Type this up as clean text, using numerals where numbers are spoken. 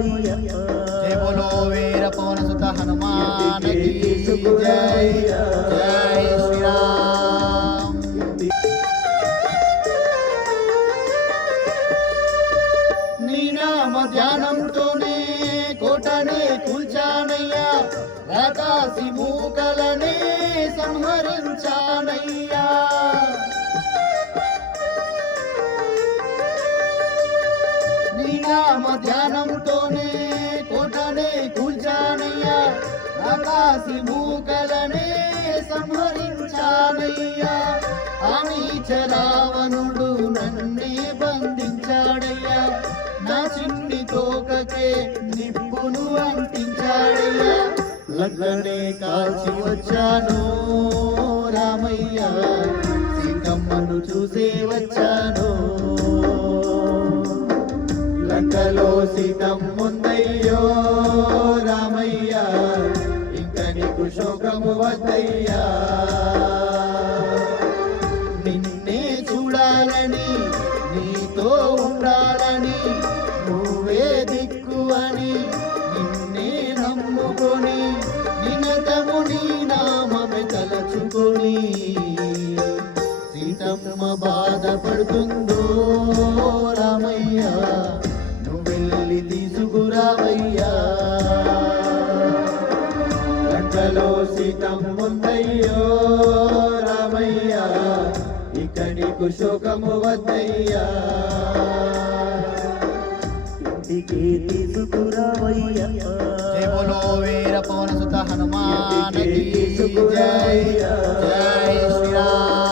जय बोलो वीर पवन सुत हनुमान की जय। जय श्री राम। నీ నామ ధ్యానంతోనే కోటనే కూల్చానయ్యా, రాకాసి మూకలనే సంహరించానయ్యా. నీ నామ ధ్యానంతోనే కోటనే కూల్చానయ్యా, రాకాసి మూకలనే సంహరించానయ్యా. అని చరావణుడు నన్నే బంధించాడయ్యా, నా చిన్ని తోకకే నిప్పును అంటించాడయ్యా. లగ్గనే కాల్చి వచ్చాను రామయ్య, సీతమ్మను చూసే వచ్చాను. లంకలో సీతమ్ముందయ్యో రామయ్య, ఇంక నీకు శోకము వద్దయ్యా. నిన్నే చూడాలని, నీతో ఉండాలని, నువ్వే దిక్కు అని నిన్నే నమ్ముకొని, నినతము నీ నామమే తలచుకొని, సీతమ్మ బాధపడుతుందో రామయ్య, నువ్వెళ్ళి తీసుకురావయ్యా. లంకలో సీతమ్ముందయ్యో రామయ్య, ఇక నీకు శోకము వద్దయ్యా. ఇంటికి తీసుకురావయ్యా. జై బోలో వీర పవన సుత హనుమాన్ की जय। जय श्री राम।